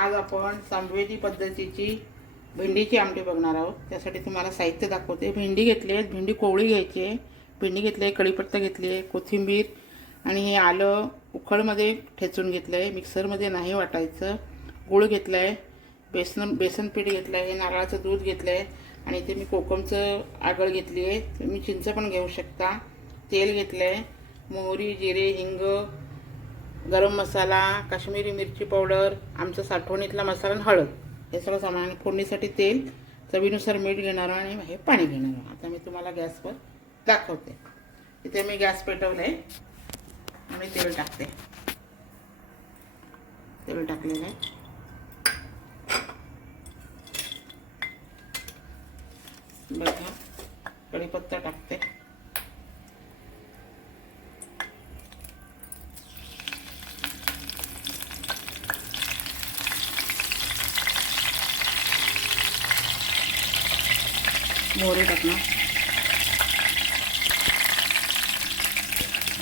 आज आपण सांबवेदी पद्धतीची भेंडीची आमटी बघणार आहोत। त्यासाठी तुम्हाला साहित्य दाखवते। भेंडी घेतली आहे, भेंडी कोवळी घ्यायची आहे। भेंडी घेतली आहे, कढीपत्ता घेतली आहे, कोथिंबीर आणि हे आलं उखळमध्ये ठेचून घेतलं आहे, मिक्सरमध्ये नाही वाटायचं। गूळ घेतला आहे, बेसन पीठ घेतलं आहे, नारळाचं दूध घेतलं आहे आणि इथे मी कोकमचं आगळ घेतली आहे। तुम्ही चिंच पण घेऊ शकता। तेल घेतलं आहे, मोहरी, जिरे, हिंग, गरम मसाला, काश्मीरी मिरची पावडर, आमचा साठवणीतला मसाला आणि हळद हे सगळं सामान। फोडणीसाठी तेल, चवीनुसार मीठ घेणार आणि हे पाणी घेणार। आता मी तुम्हाला गॅसवर दाखवते। इथे मी गॅस पेटवले आणि तेल टाकते। तेल टाकलेलं आहे, बघा कढीपत्ता टाकते, मोहरी टाकणार,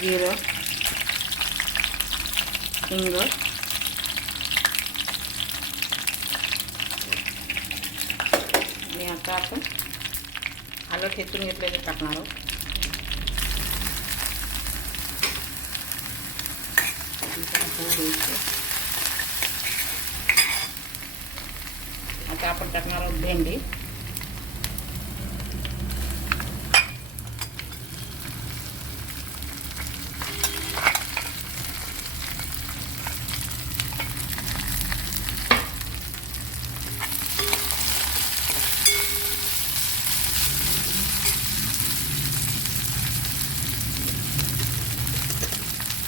जिरं, हिंग, आणि आता आपण आलं ठेचून घेतलेलं टाकणार आहोत। आता आपण टाकणार आहोत भेंडी,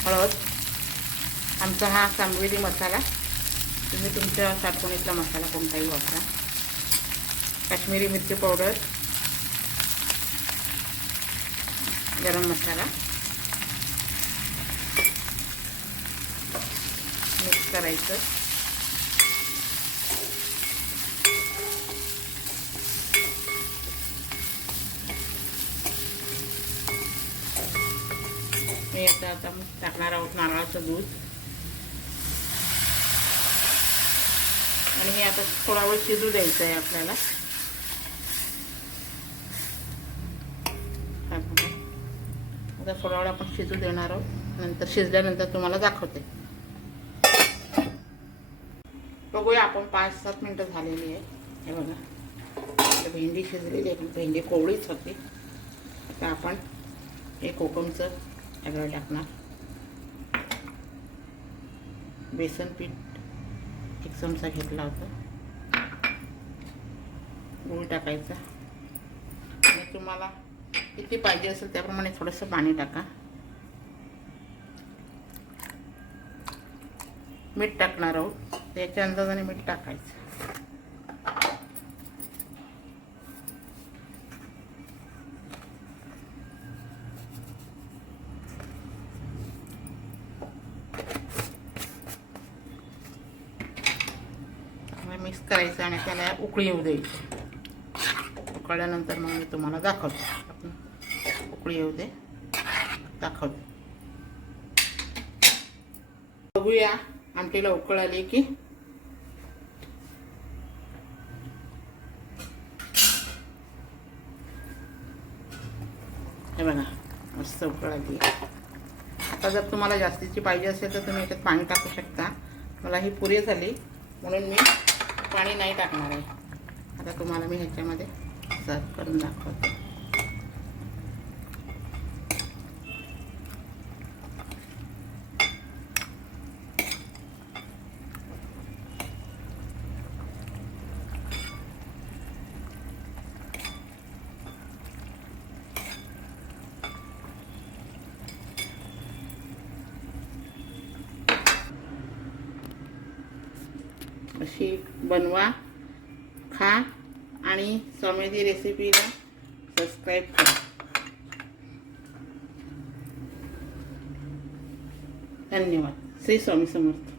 हळद, आमचा हा सांबवेदी मसाला, तुम्ही तुमच्या साठवणीतला मसाला कोणताही वापरा, काश्मीरी मिरची पावडर, गरम मसाला मिक्स करायचं। मी आता टाकणार आहोत नारळाचं दूध आणि हे आता थोडा वेळ शिजू द्यायचं आहे आपल्याला। आता थोडा वेळ आपण शिजू देणार आहोत, नंतर शिजल्यानंतर तुम्हाला दाखवते। बघूया आपण 5-7 मिनिटं झालेली आहे। हे बघा भेंडी शिजलेली आहे, भेंडी कोवळीच होती। आता आपण हे कोकमचं आगळ टाकणार, बेसन पीठ 1 चमचा घेतला होता, गूळ टाकायचा आणि तुम्हाला किती पाहिजे असेल त्याप्रमाणे थोडंसं पाणी टाका। मीठ टाकणार आहोत, त्याच्या अंदाजाने मीठ टाकायचं। मिक्स करायचं आणि त्याला उकळी येऊ द्यायची। उकळल्यानंतर मग मी तुम्हाला दाखवते। उकळी येऊ दे, दाखवते। बघूया आमटीला उकळ आली की। हे बघा मस्त उकळ आली। आता जर तुम्हाला जास्तीची पाहिजे असेल तर तुम्ही याच्यात पाणी टाकू शकता। मला ही पुरी झाली म्हणून मी पाणी नाही टाकणार आहे। आता तुम्हाला मी ह्याच्यामध्ये सर्व करून दाखवते। अशी बनवा, खा आणि स्वामीजी रेसिपीला सबस्क्राईब करा। धन्यवाद। श्री स्वामी समर्थ।